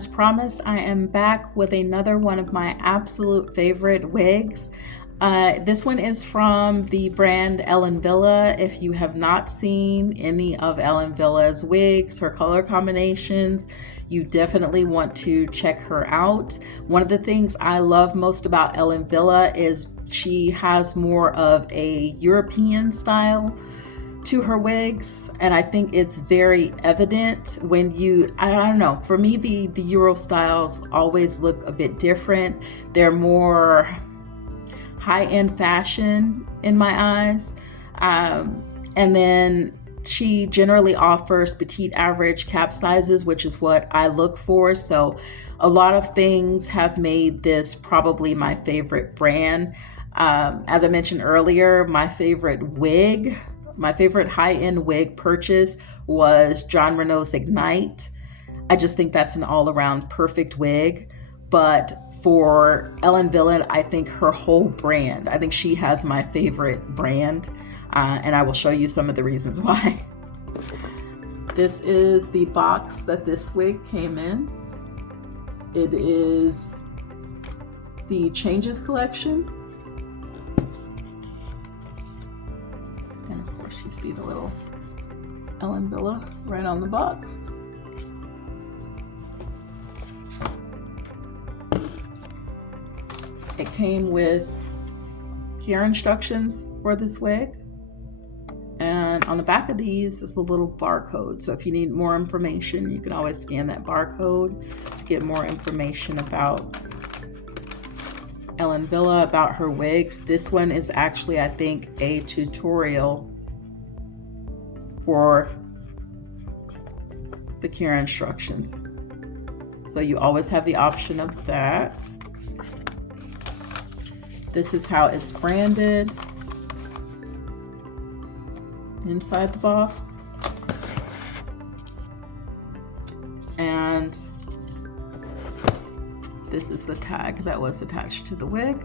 as promised, I am back with another one of my absolute favorite wigs. This one is from the brand Ellen Wille. If you have not seen any of Ellen Wille's wigs, her color combinations, you definitely want to check her out. One of the things I love most about Ellen Wille is she has more of a European style to her wigs, and I think it's very evident when you, I don't know, for me the Euro styles always look a bit different. They're more high-end fashion in my eyes, and then she generally offers petite average cap sizes, which is what I look for. So a lot of things have made this probably my favorite brand. As I mentioned earlier, my favorite high-end wig purchase was Jon Renau's Ignite. I just think that's an all-around perfect wig. But for Ellen Wille, I think her whole brand, I think she has my favorite brand, and I will show you some of the reasons why. This is the box that this wig came in. It is the Changes collection. And of course you see the little Ellen Wille right on the box. It came with care instructions for this wig. And on the back of these is a little barcode. So if you need more information, you can always scan that barcode to get more information about Ellen Wille, about her wigs. This one is actually, I think, a tutorial for the care instructions. So you always have the option of that. This is how it's branded inside the box. And this is the tag that was attached to the wig.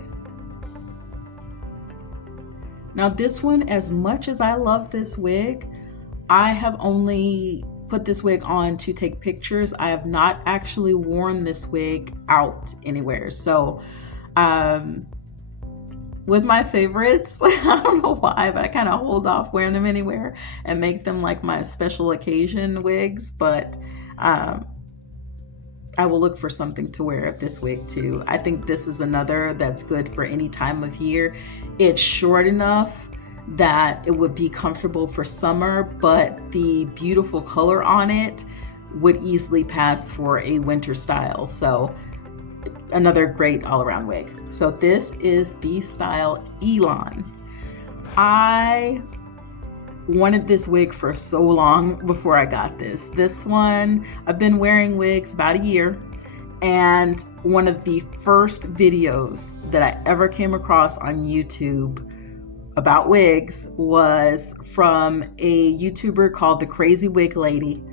Now this one, as much as I love this wig, I have only put this wig on to take pictures. I have not actually worn this wig out anywhere. So, with my favorites, I don't know why, but I kind of hold off wearing them anywhere and make them like my special occasion wigs. But I will look for something to wear this wig too. I think this is another that's good for any time of year. It's short enough that it would be comfortable for summer, but the beautiful color on it would easily pass for a winter style. So another great all-around wig. So this is the style Elan. I wanted this wig for so long before I got this. This one, I've been wearing wigs about a year, and one of the first videos that I ever came across on YouTube about wigs was from a YouTuber called The Crazy Wig Lady.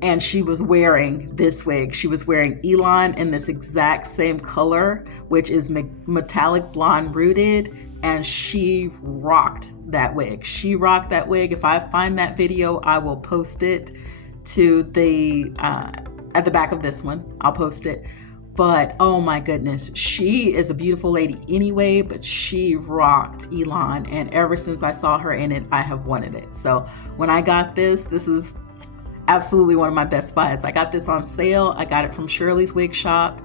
And she was wearing this wig. She was wearing Elan in this exact same color, which is metallic blonde rooted, and she rocked that wig. She rocked that wig. If I find that video, I will post it to the, at the back of this one. I'll post it. But oh my goodness, she is a beautiful lady anyway, but she rocked Elan. And ever since I saw her in it, I have wanted it. So when I got this is absolutely one of my best buys. I got this on sale. I got it from Shirley's Wig Shop,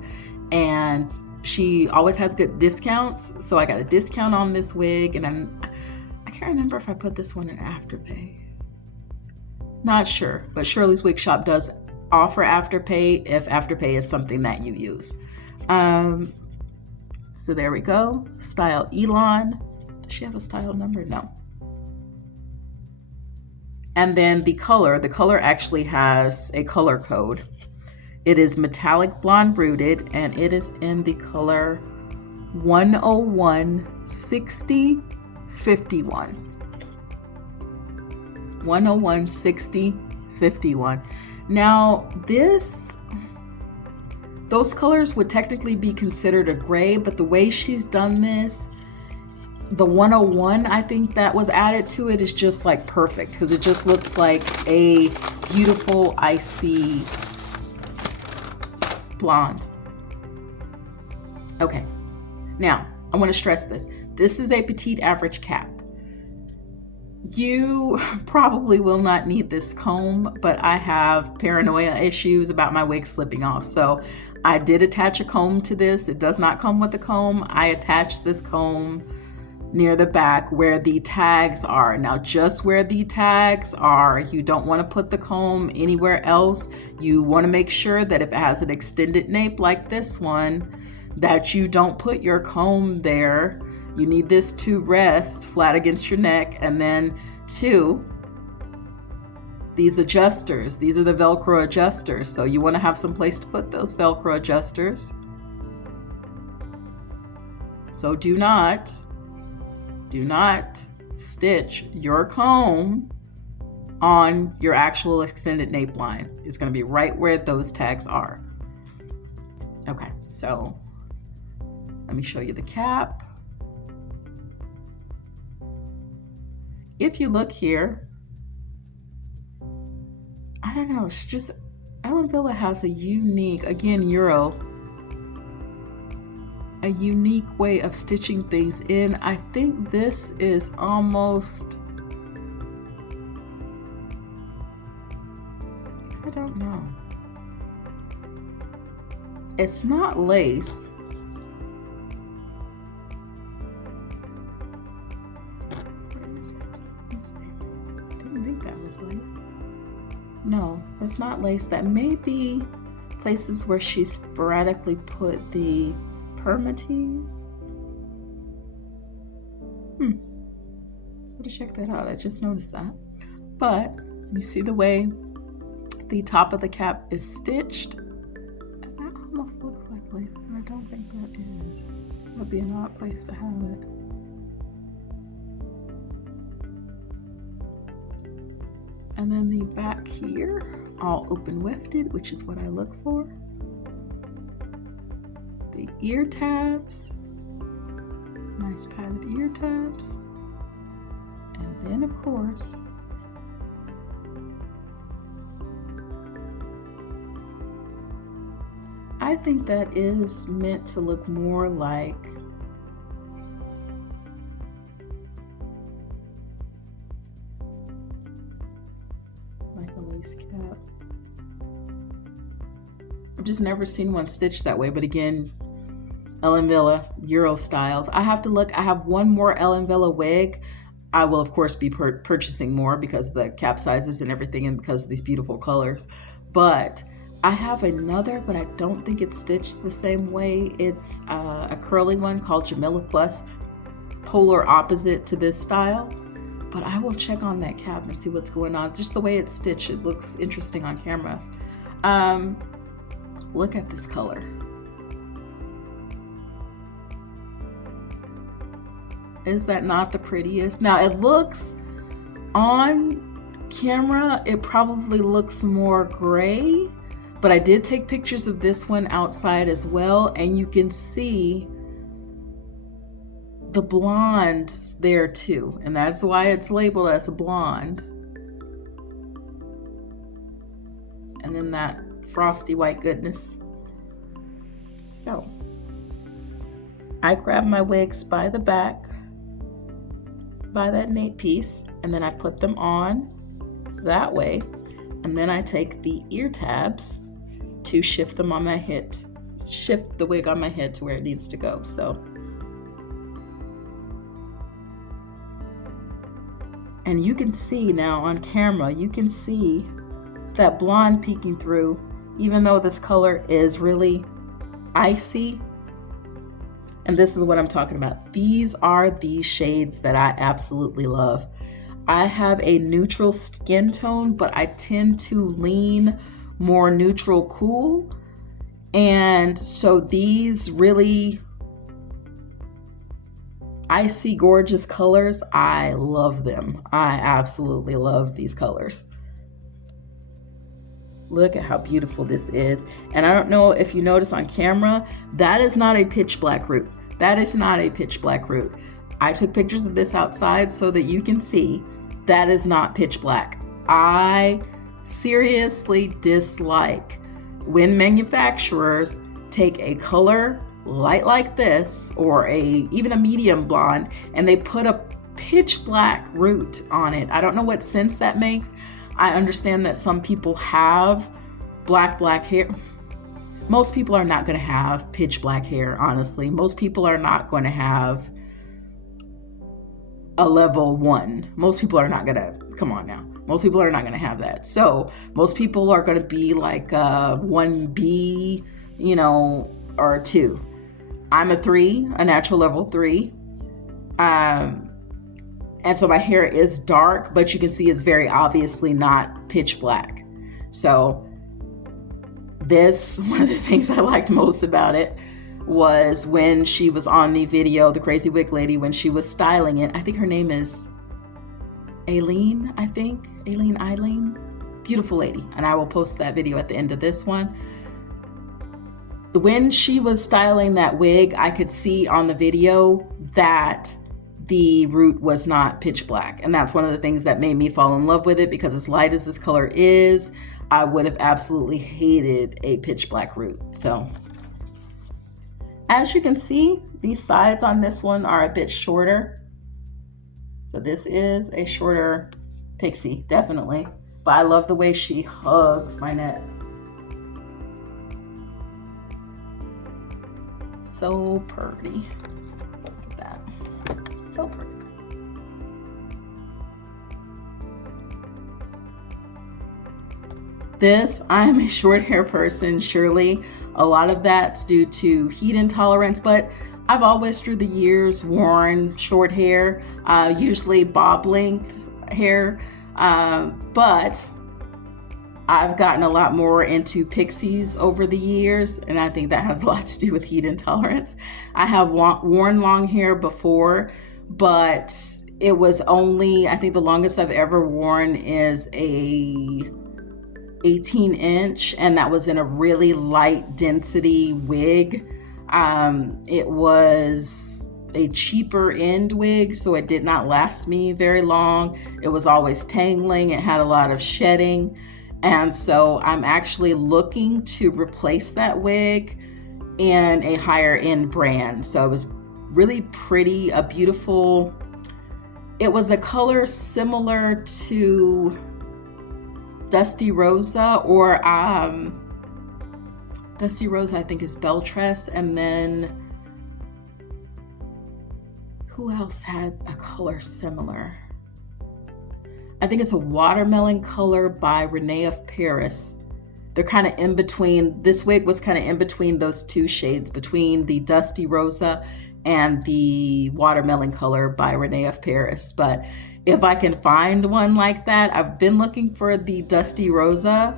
and she always has good discounts. So I got a discount on this wig, and I can't remember if I put this one in Afterpay. Not sure, but Shirley's Wig Shop does offer Afterpay if Afterpay is something that you use. So there we go. Style Elan. Does she have a style number? No. And then the color actually has a color code. It is metallic blonde rooted, and it is in the color 101 60 51. 101 60 51. Now those colors would technically be considered a gray, but the way she's done this, the 101, I think that was added to it, is just like perfect, because it just looks like a beautiful icy blonde. Okay, now I want to stress this. This is a petite average cap. You probably will not need this comb, but I have paranoia issues about my wig slipping off. So I did attach a comb to this. It does not come with the comb. I attached this comb near the back where the tags are. Now, just where the tags are, you don't want to put the comb anywhere else. You want to make sure that if it has an extended nape like this one, that you don't put your comb there. You need this to rest flat against your neck. And then two, these adjusters, these are the Velcro adjusters. So you want to have some place to put those Velcro adjusters. So do not stitch your comb on your actual extended nape line. It's going to be right where those tags are. Okay, so let me show you the cap. If you look here, I don't know, it's just, Ellen Wille has a unique, again, a unique way of stitching things in. I think this is almost, I don't know. It's not lace. Where is it? Let's see. Didn't think that was lace. No, that's not lace. That may be places where she sporadically put the permatease. I have to check that out. I just noticed that. But you see the way the top of the cap is stitched? That almost looks like lace, but I don't think that is. That would be an odd place to have it. And then the back here, all open wefted, which is what I look for. The ear tabs, nice padded ear tabs. And then of course, I think that is meant to look more like a lace cap. I've just never seen one stitched that way, but again, Ellen Wille, Euro styles. I have to look. I have one more Ellen Wille wig. I will, of course, be purchasing more because of the cap sizes and everything and because of these beautiful colors. But I have another, but I don't think it's stitched the same way. It's a curly one called Jamendo Plus, polar opposite to this style. But I will check on that cap and see what's going on. Just the way it's stitched, it looks interesting on camera. Look at this color. Is that not the prettiest? Now it looks, on camera, it probably looks more gray, but I did take pictures of this one outside as well, and you can see the blonde there too, and that's why it's labeled as a blonde. And then that frosty white goodness. So I grab my wigs by the back, by that nape piece, and then I put them on that way, and then I take the ear tabs to shift them on my head, shift the wig on my head to where it needs to go. So, and you can see now on camera, you can see that blonde peeking through, even though this color is really icy. And this is what I'm talking about. These are the shades that I absolutely love. I have a neutral skin tone, but I tend to lean more neutral cool. And so these really icy, gorgeous colors, I love them. I absolutely love these colors. Look at how beautiful this is. And I don't know if you notice on camera, that is not a pitch black root. That is not a pitch black root. I took pictures of this outside so that you can see that is not pitch black. I seriously dislike when manufacturers take a color light like this, or even a medium blonde, and they put a pitch black root on it. I don't know what sense that makes. I understand that some people have black hair. Most people are not going to have pitch black hair, honestly. Most people are not going to have a level 1. Most people are not going to, come on now. Most people are not going to have that. So most people are going to be like 1B, or 2. I'm a 3, a natural level 3. And so my hair is dark, but you can see it's very obviously not pitch black. So one of the things I liked most about it was when she was on the video, the crazy wig lady, when she was styling it. I think her name is Elan, Eileen. Beautiful lady. And I will post that video at the end of this one. When she was styling that wig, I could see on the video that the root was not pitch black. And that's one of the things that made me fall in love with it, because as light as this color is, I would have absolutely hated a pitch black root. So as you can see, these sides on this one are a bit shorter. So this is a shorter pixie, definitely. But I love the way she hugs my neck. So pretty. Look at that. So pretty. I am a short hair person, surely. A lot of that's due to heat intolerance, but I've always through the years worn short hair, usually bob length hair, but I've gotten a lot more into pixies over the years, and I think that has a lot to do with heat intolerance. I have worn long hair before, but it was only, I think the longest I've ever worn is a 18-inch, and that was in a really light density wig. It was a cheaper end wig, so it did not last me very long. It was always tangling. It had a lot of shedding. And so I'm actually looking to replace that wig in a higher end brand. So it was really pretty, a beautiful, it was a color similar to Dusty Rosa, or Dusty Rosa I think is Beltress, and then who else had a color similar? I think it's a watermelon color by Renee of Paris. They're kind of in between. This wig was kind of in between those two shades, between the Dusty Rosa and the watermelon color by Renee of Paris. But if I can find one like that, I've been looking for the Dusty Rosa,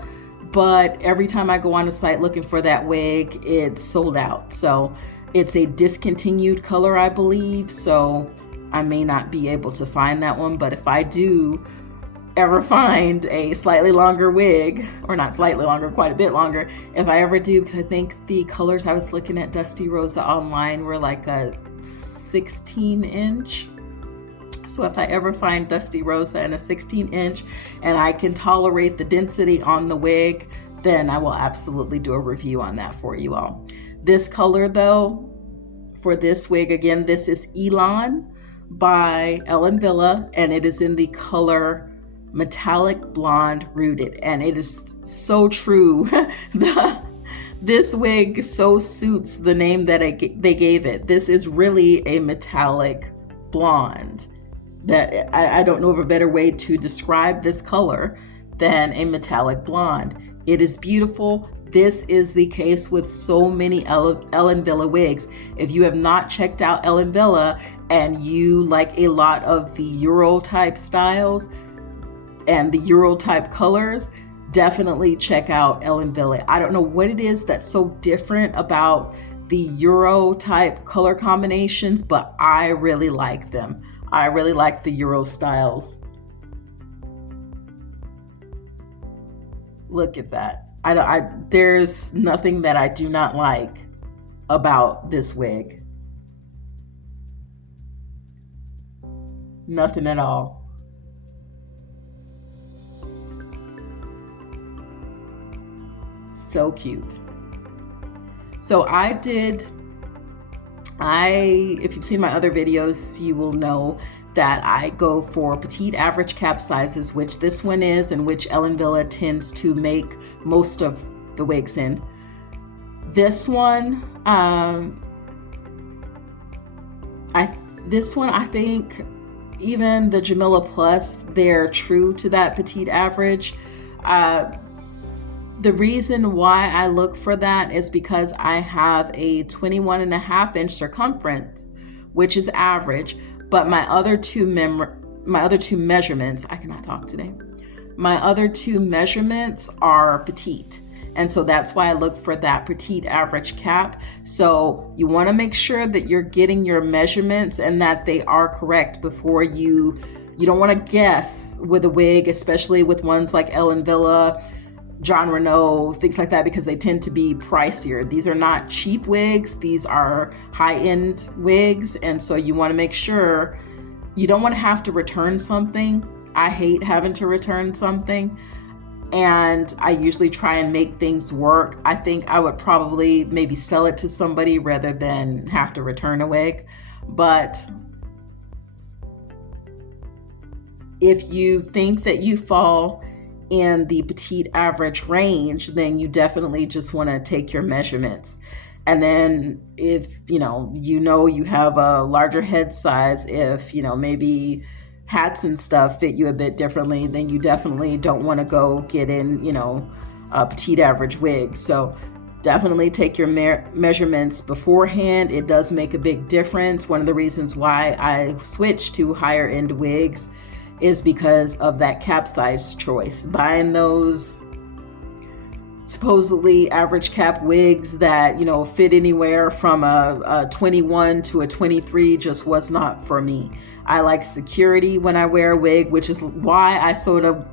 but every time I go on the site looking for that wig, it's sold out. So it's a discontinued color, I believe. So I may not be able to find that one, but if I do ever find a slightly longer wig, or not slightly longer, quite a bit longer, if I ever do, because I think the colors I was looking at Dusty Rosa online were like a 16-inch. So if I ever find Dusty Rosa in a 16-inch and I can tolerate the density on the wig, then I will absolutely do a review on that for you all. This color though, for this wig, again, this is Elan by Ellen Wille, and it is in the color metallic blonde rooted, and it is so true. This wig so suits the name that they gave it. This is really a metallic blonde. That I don't know of a better way to describe this color than a metallic blonde. It is beautiful. This is the case with so many Ellen Wille wigs. If you have not checked out Ellen Wille and you like a lot of the Euro type styles and the Euro type colors, definitely check out Ellen Wille. I don't know what it is that's so different about the Euro type color combinations, but I really like them. I really like the Euro styles. Look at that. There's nothing that I do not like about this wig. Nothing at all. So cute. So if you've seen my other videos, you will know that I go for petite average cap sizes, which this one is, and which Ellen Wille tends to make most of the wigs in. This one, I think even the Jamendo Plus, they're true to that petite average. The reason why I look for that is because I have a 21.5 inch circumference, which is average, but my other two measurements, I cannot talk today. My other two measurements are petite. And so that's why I look for that petite average cap. So you want to make sure that you're getting your measurements and that they are correct before you don't want to guess with a wig, especially with ones like Ellen Wille, John Renault, things like that, because they tend to be pricier. These are not cheap wigs. These are high-end wigs. And so you want to make sure you don't want to have to return something. I hate having to return something. And I usually try and make things work. I think I would probably maybe sell it to somebody rather than have to return a wig. But if you think that you fall in the petite average range, then you definitely just want to take your measurements. And then if you have a larger head size, if maybe hats and stuff fit you a bit differently, then you definitely don't want to go get in a petite average wig. So definitely take your measurements beforehand. It does make a big difference. One of the reasons why I switched to higher end wigs is because of that cap size choice. Buying those supposedly average cap wigs that fit anywhere from a 21 to a 23 just was not for me. I like security when I wear a wig, which is why I sort of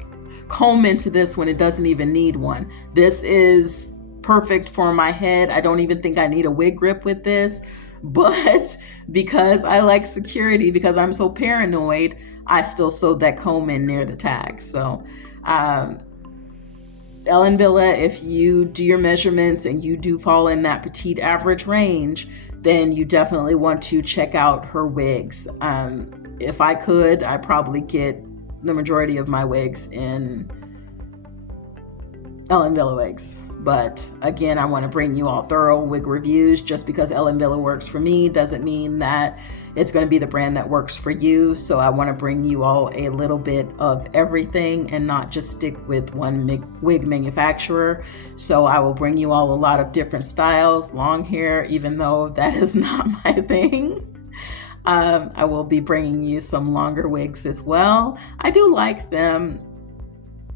comb into this when it doesn't even need one. This is perfect for my head. I don't even think I need a wig grip with this, but because I like security, because I'm so paranoid, I still sewed that comb in near the tag. So Ellen Wille, if you do your measurements and you do fall in that petite average range, then you definitely want to check out her wigs. If I could, I'd probably get the majority of my wigs in Ellen Wille wigs. But again, I want to bring you all thorough wig reviews. Just because Ellen Wille works for me doesn't mean that it's going to be the brand that works for you. So I want to bring you all a little bit of everything and not just stick with one wig manufacturer. So I will bring you all a lot of different styles, long hair, even though that is not my thing. I will be bringing you some longer wigs as well. I do like them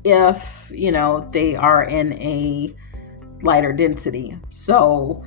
if, they are in a lighter density. So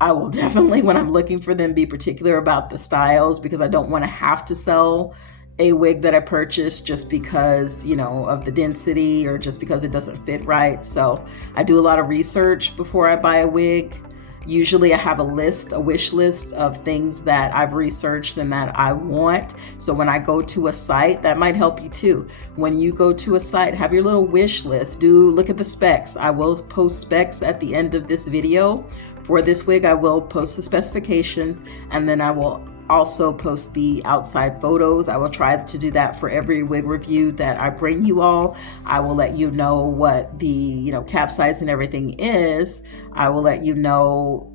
I will definitely, when I'm looking for them, be particular about the styles, because I don't want to have to sell a wig that I purchased just because, of the density or just because it doesn't fit right. So I do a lot of research before I buy a wig. Usually I have a wish list of things that I've researched and that I want. So when I go to a site, that might help you too. When you go to a site, have your little wish list. Look at the specs. I will post specs at the end of this video. For this wig, I will post the specifications, and then I will also post the outside photos. I will try to do that for every wig review that I bring you all. I will let you know what the cap size and everything is. I will let you know,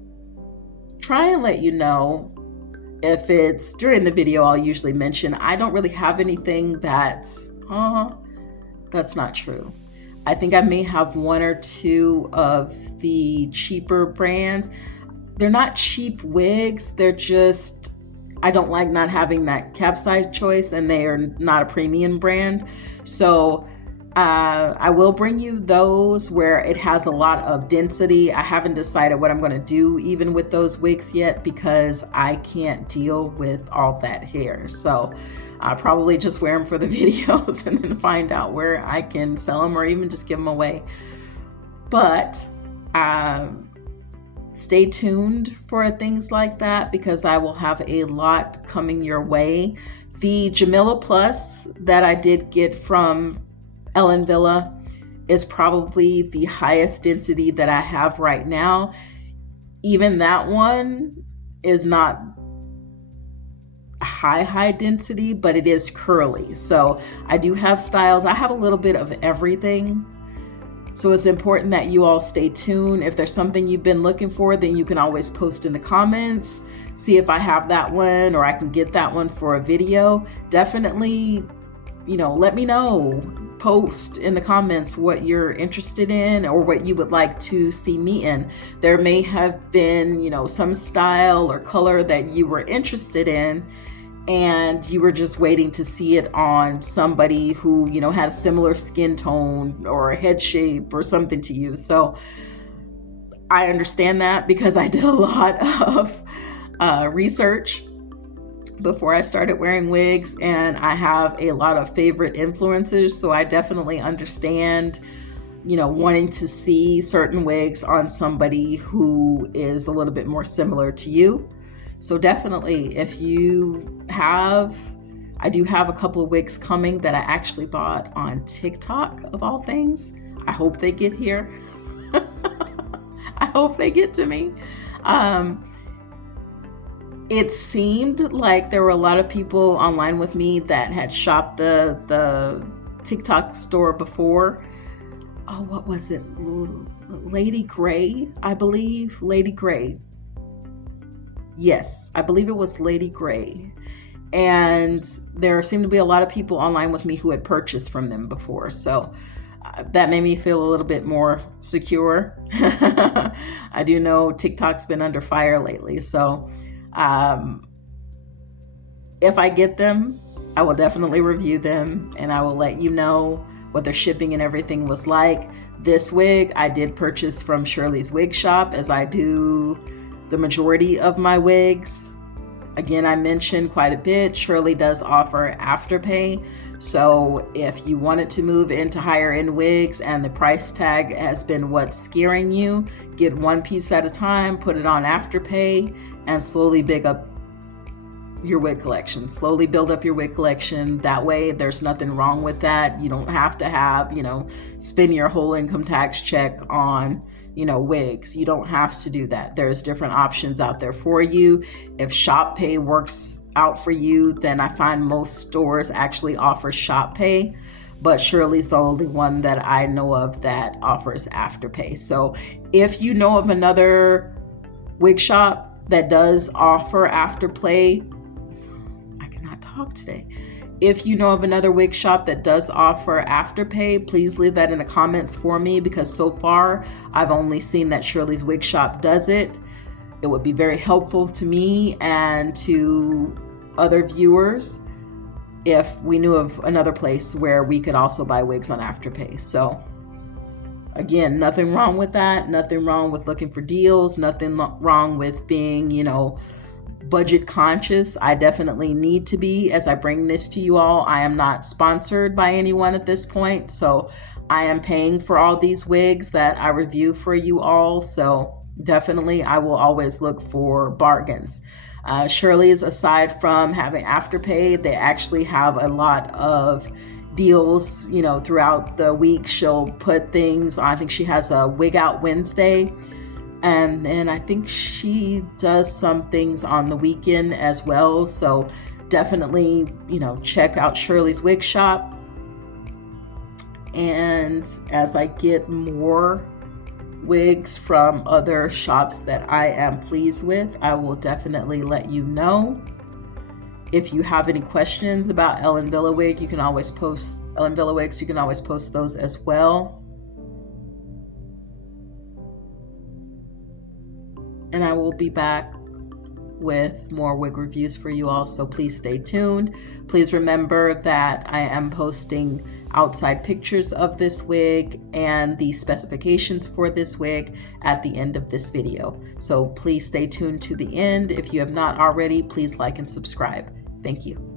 try and let you know if it's during the video. I'll usually mention I don't really have anything that's not true. I think I may have one or two of the cheaper brands. They're not cheap wigs, they're just, I don't like not having that cap size choice, and they are not a premium brand. So I will bring you those where it has a lot of density. I haven't decided what I'm going to do even with those wigs yet, because I can't deal with all that hair. So I'll probably just wear them for the videos and then find out where I can sell them or even just give them away. But stay tuned for things like that, because I will have a lot coming your way. The Jamendo Plus that I did get from Ellen Wille is probably the highest density that I have right now. Even that one is not high density, but it is curly. So I do have styles. I have a little bit of everything. So it's important that you all stay tuned. If there's something you've been looking for, then you can always post in the comments, see if I have that one or I can get that one for a video. Definitely, let me know. Post in the comments what you're interested in or what you would like to see me in. There may have been, some style or color that you were interested in, and you were just waiting to see it on somebody who, had a similar skin tone or a head shape or something to you. So I understand that because I did a lot of research before I started wearing wigs, and I have a lot of favorite influencers. So I definitely understand, wanting to see certain wigs on somebody who is a little bit more similar to you. So definitely, if you have, I do have a couple of wigs coming that I actually bought on TikTok, of all things. I hope they get here. I hope they get to me. It seemed like there were a lot of people online with me that had shopped the TikTok store before. Oh, what was it? Lady Gray, I believe. Lady Gray. Yes, I believe it was Lady Gray. And there seemed to be a lot of people online with me who had purchased from them before. So that made me feel a little bit more secure. I do know TikTok's been under fire lately. So if I get them, I will definitely review them and I will let you know what their shipping and everything was like. This wig I did purchase from Shirley's Wig Shop, as I do the majority of my wigs. Again, I mentioned quite a bit, Shirley does offer Afterpay. So if you wanted to move into higher end wigs and the price tag has been what's scaring you, get one piece at a time, put it on Afterpay, and slowly build up your wig collection. Slowly build up your wig collection. That way there's nothing wrong with that. You don't have to have, spend your whole income tax check on wigs. You don't have to do that. There's different options out there for you. If Shop Pay works out for you, then I find most stores actually offer Shop Pay, but Shirley's the only one that I know of that offers Afterpay. So if you know of another wig shop that does offer Afterpay, I cannot talk today. If you know of another wig shop that does offer Afterpay, please leave that in the comments for me, because so far I've only seen that Shirley's Wig Shop does it. It would be very helpful to me and to other viewers if we knew of another place where we could also buy wigs on Afterpay. So again, nothing wrong with that. Nothing wrong with looking for deals. Nothing wrong with being, budget conscious. I definitely need to be as I bring this to you all. I am not sponsored by anyone at this point, so I am paying for all these wigs that I review for you all. So definitely I will always look for bargains. Shirley's, aside from having Afterpay, they actually have a lot of deals, throughout the week. She'll put things on. I think she has a Wig Out Wednesday. And then I think she does some things on the weekend as well. So definitely, check out Shirley's Wig Shop. And as I get more wigs from other shops that I am pleased with, I will definitely let you know. If you have any questions about Ellen Wille wig, you can always post Ellen Wille wigs. You can always post those as well. And I will be back with more wig reviews for you all, so please stay tuned. Please remember that I am posting outside pictures of this wig and the specifications for this wig at the end of this video. So please stay tuned to the end. If you have not already, please like and subscribe. Thank you.